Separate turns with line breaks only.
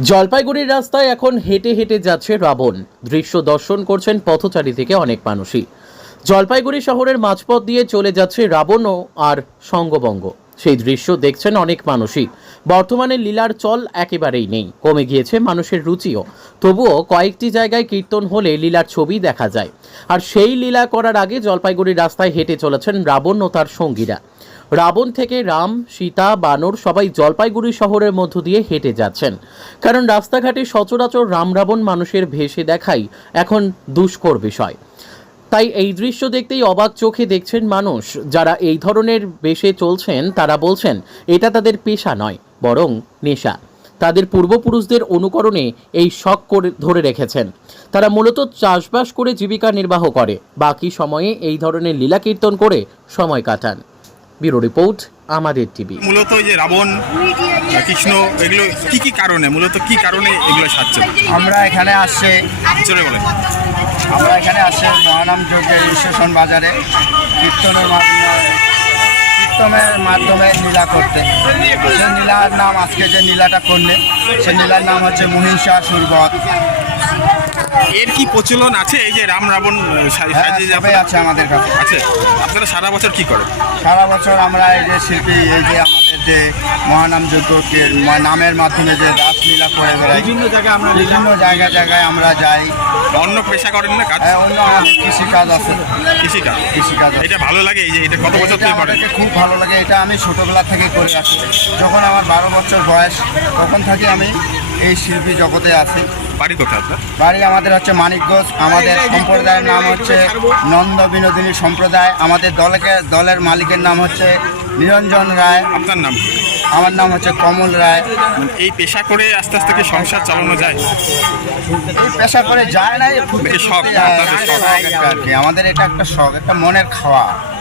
জলপাইগুড়ির রাস্তায় এখন হেঁটে হেঁটে যাচ্ছে রাবণ। দৃশ্য দর্শন করছেন পথচারী থেকে অনেক মানুষই। জলপাইগুড়ি শহরের মাঝপথ দিয়ে চলে যাচ্ছে রাবণ আর সঙ্গবঙ্গ। সেই দৃশ্য দেখছেন অনেক মানুষই। বর্তমানে লীলার চল একেবারেই নেই, কমে গিয়েছে মানুষের রুচিও। তবুও কয়েকটি জায়গায় কীর্তন হলে লীলার ছবি দেখা যায়। আর সেই লীলা করার আগে জলপাইগুড়ির রাস্তায় হেঁটে চলেছেন রাবণ ও তার সঙ্গীরা। রাবণ থেকে রাম, সীতা, বানর সবাই জলপাইগুড়ি শহরের মধ্য দিয়ে হেঁটে যাচ্ছেন। কারণ রাস্তাঘাটে সচরাচর রাম রাবণ মানুষের ভেসে দেখাই এখন দুষ্কর বিষয়। তাই এই দৃশ্য দেখতেই অবাক চোখে দেখছেন মানুষ। যারা এই ধরনের বেশে চলছেন তারা বলছেন এটা তাদের পেশা নয়, বরং নেশা। তাদের পূর্বপুরুষদের অনুকরণে এই শখ করে ধরে রেখেছেন। তারা মূলত চাষবাস করে জীবিকা নির্বাহ করে, বাকি সময়ে এই ধরনের লীলা কীর্তন করে সময় কাটান। ব্যুরো রিপোর্ট, আমাদের টিভি।
মূলত এই যে রাবণ, কৃষ্ণ, এগুলো কি কারণে, মূলত কি কারণে এগুলো সাজছে?
আমরা এখানে আসছে
চলে বলেন।
আমরা এখানে আসছে মহানাম যজ্ঞের স্টেশন বাজারে কীর্তনের মাধ্যমে নীলা করতে। সে নীলার নাম, আজকে যে নীলাটা করলে সে নীলার নাম হচ্ছে মহিষাসুরবধ।
এর কি প্রচলন আছে এই যে রাম রাবণ
সবাই আছে আমাদের কাছে
আছে? আপনারা সারা বছর কি করেন?
সারা বছর আমরা এই যে শিল্পী, এই যে আমাদের যে মহানাম যজ্ঞকে নামের মাধ্যমে যে রাসলীলা করে বেড়াই, বিভিন্ন জায়গায় আমরা যাই।
অন্য পেশা করেন না কাজ?
হ্যাঁ, অন্য আমাদের কৃষিকাজ আছে।
কৃষিকাজ এটা ভালো লাগে? এই যে এটা কত বছর থেকে করেন?
খুব ভালো লাগে। এটা আমি ছোটোবেলা থেকে করে আসি। যখন আমার 12 বছর বয়স, তখন থেকে আমি এই শিল্পী জগতে আছি।
বাড়ি কোথায় আপনার?
বাড়ি আমাদের হচ্ছে মানিকগঞ্জ। আমাদের সম্প্রদায়ের নাম হচ্ছে নন্দ বিনোদিনী সম্প্রদায়। আমাদের দলের মালিকের নাম হচ্ছে নিরঞ্জন রায়।
আপনার নাম?
আমার নাম হচ্ছে কমল রায়।
এই পেশা করে আস্তে আস্তে কি সংসার চালানো যায়?
এই পেশা করে যায় না,
শখ,
আর কি। আমাদের এটা একটা শখ, একটা মনের খাওয়া।